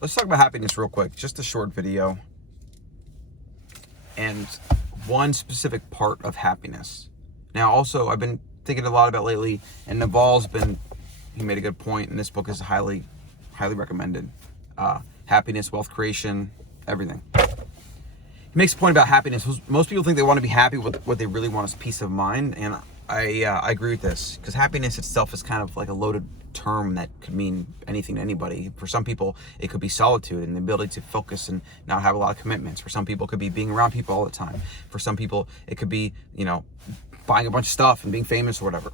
let's talk about happiness real quick. Just a short video. And one specific part of happiness. Now, also, I've been thinking a lot about lately, and he made a good point, and this book is highly recommended. Happiness, wealth creation, everything. He makes a point about happiness. Most people think they want to be happy. What they really want is peace of mind, and I agree with this, because happiness itself is kind of like a loaded term that could mean anything to anybody. For some people, it could be solitude and the ability to focus and not have a lot of commitments. For some people, it could be being around people all the time. For some people, it could be, buying a bunch of stuff and being famous or whatever.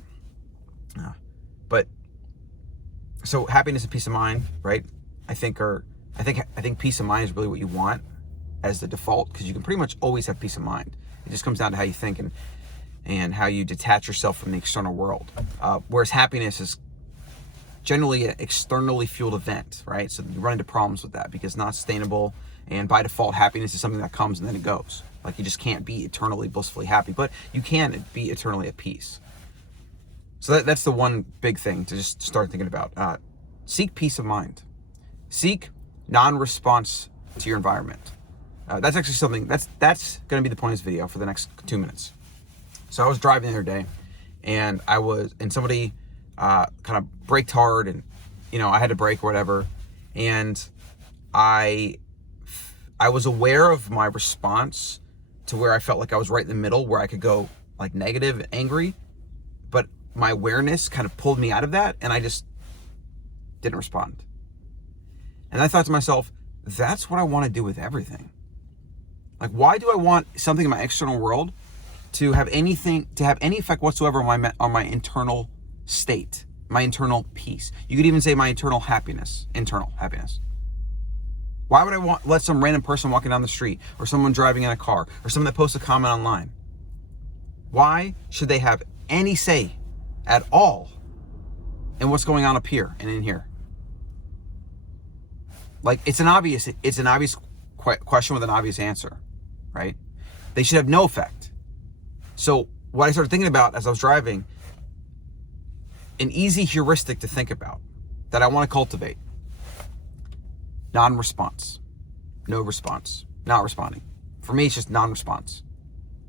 But so happiness and peace of mind, right? I think peace of mind is really what you want as the default, because you can pretty much always have peace of mind. It just comes down to how you think and how you detach yourself from the external world. Whereas happiness is generally an externally fueled event, right? So you run into problems with that because it's not sustainable, and by default, happiness is something that comes and then it goes. Like, you just can't be eternally blissfully happy, but you can be eternally at peace. So that's the one big thing to just start thinking about. Seek peace of mind. Seek non-response to your environment. That's actually something, that's going to be the point of this video for the next 2 minutes. So I was driving the other day, and somebody kind of braked hard, and I had to brake or whatever, and I was aware of my response to where I felt like I was right in the middle, where I could go like negative, angry, but my awareness kind of pulled me out of that, and I just didn't respond. And I thought to myself, that's what I want to do with everything. Like, why do I want something in my external world to have any effect whatsoever on my internal state, my internal peace? You could even say my internal happiness. Why would I let some random person walking down the street, or someone driving in a car, or someone that posts a comment online? Why should they have any say at all in what's going on up here and in here? Like, it's an obvious question with an obvious answer, right? They should have no effect. So what I started thinking about as I was driving, an easy heuristic to think about that I want to cultivate: non-response, no response, not responding. For me, it's just non-response.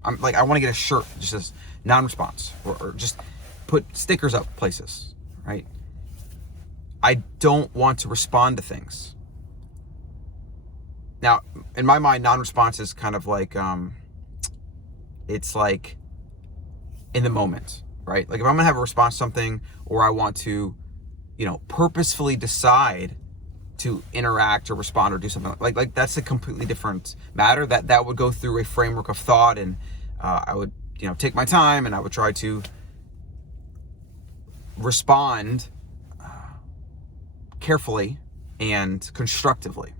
I want to get a shirt that just says non-response, or just put stickers up places, right? I don't want to respond to things. Now, in my mind, non-response is kind of like, it's like in the moment, right? Like, if I'm gonna have a response to something, or I want to, purposefully decide to interact or respond or do something like that's a completely different matter. That would go through a framework of thought, and I would, take my time, and I would try to respond carefully and constructively,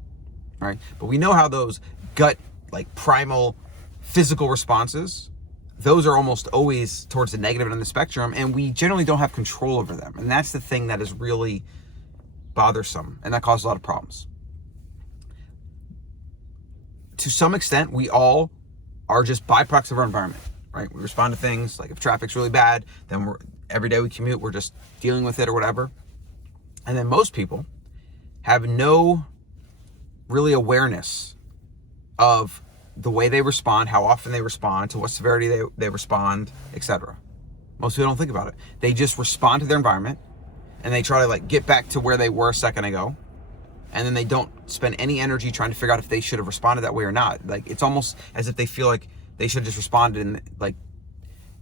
right? But we know how those gut, like primal physical responses, those are almost always towards the negative end of the spectrum, and we generally don't have control over them. And that's the thing that is really bothersome, and that causes a lot of problems. To some extent, we all are just byproducts of our environment, right? We respond to things, like if traffic's really bad, then every day we commute, we're just dealing with it or whatever. And then most people have no really awareness of the way they respond, how often they respond, to what severity they respond, etc. Most people don't think about it. They just respond to their environment, and they try to get back to where they were a second ago, and then they don't spend any energy trying to figure out if they should have responded that way or not. Like, it's almost as if they feel like they should have just responded, and like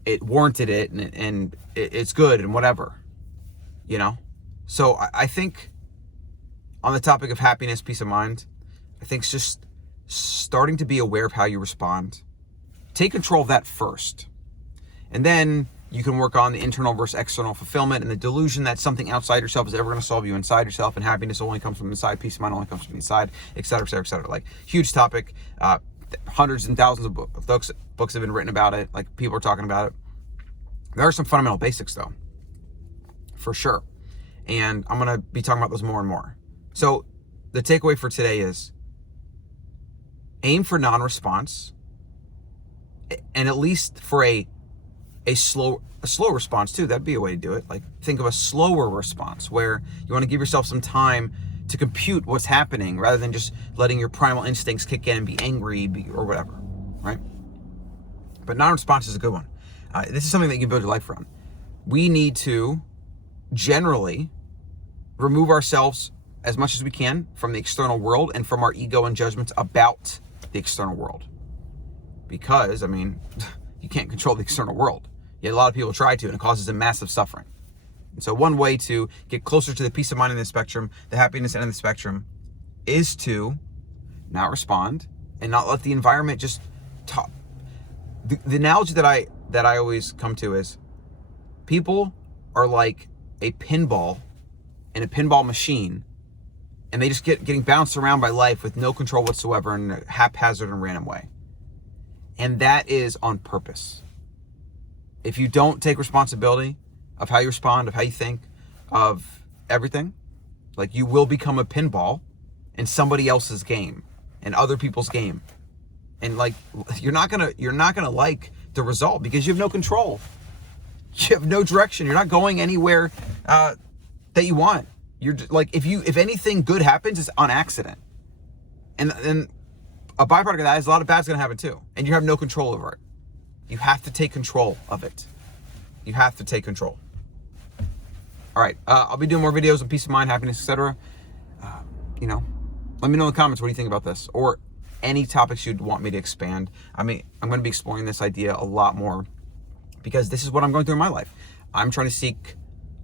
it warranted it, and it's good and whatever, So I think on the topic of happiness, peace of mind, I think it's just starting to be aware of how you respond. Take control of that first. And then you can work on the internal versus external fulfillment, and the delusion that something outside yourself is ever going to solve you inside yourself, and happiness only comes from inside, peace of mind only comes from inside, et cetera, et cetera, et cetera. Like, huge topic. Hundreds and thousands of books have been written about it. Like, people are talking about it. There are some fundamental basics, though, for sure. And I'm going to be talking about those more and more. So the takeaway for today is aim for non-response, and at least for a slow response too. That'd be a way to do it. Like, think of a slower response where you want to give yourself some time to compute what's happening rather than just letting your primal instincts kick in and be angry or whatever, right? But non-response is a good one. This is something that you can build your life around. We need to generally remove ourselves as much as we can from the external world and from our ego and judgments about the external world. Because, I mean, you can't control the external world. Yet a lot of people try to, and it causes them massive suffering. And so one way to get closer to the peace of mind in the spectrum, the happiness end of the spectrum, is to not respond and not let the environment just talk. The analogy that I always come to is people are like a pinball in a pinball machine, and they just getting bounced around by life with no control whatsoever in a haphazard and random way. And that is on purpose. If you don't take responsibility of how you respond, of how you think, of everything, like, you will become a pinball in somebody else's game and other people's game. And like, you're not gonna like the result because you have no control. You have no direction. You're not going anywhere that you want. You're like, if anything good happens, it's on accident. And a byproduct of that is a lot of bad's gonna happen too. And you have no control over it. You have to take control of it. You have to take control. All right, I'll be doing more videos on peace of mind, happiness, etc. Let me know in the comments what do you think about this, or any topics you'd want me to expand. I mean, I'm going to be exploring this idea a lot more because this is what I'm going through in my life. I'm trying to seek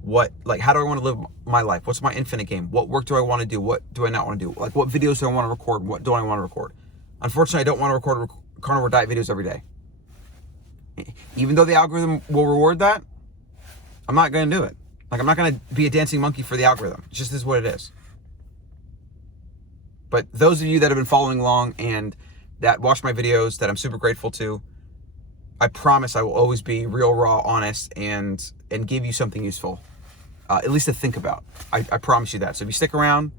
how do I want to live my life? What's my infinite game? What work do I want to do? What do I not want to do? Like, what videos do I want to record? What don't I want to record? Unfortunately, I don't want to record carnivore diet videos every day. Even though the algorithm will reward that, I'm not going to do it. Like, I'm not going to be a dancing monkey for the algorithm. It just is what it is. But those of you that have been following along and that watch my videos, that I'm super grateful to, I promise I will always be real, raw, honest, and give you something useful, at least to think about. I promise you that. So if you stick around,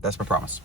that's my promise.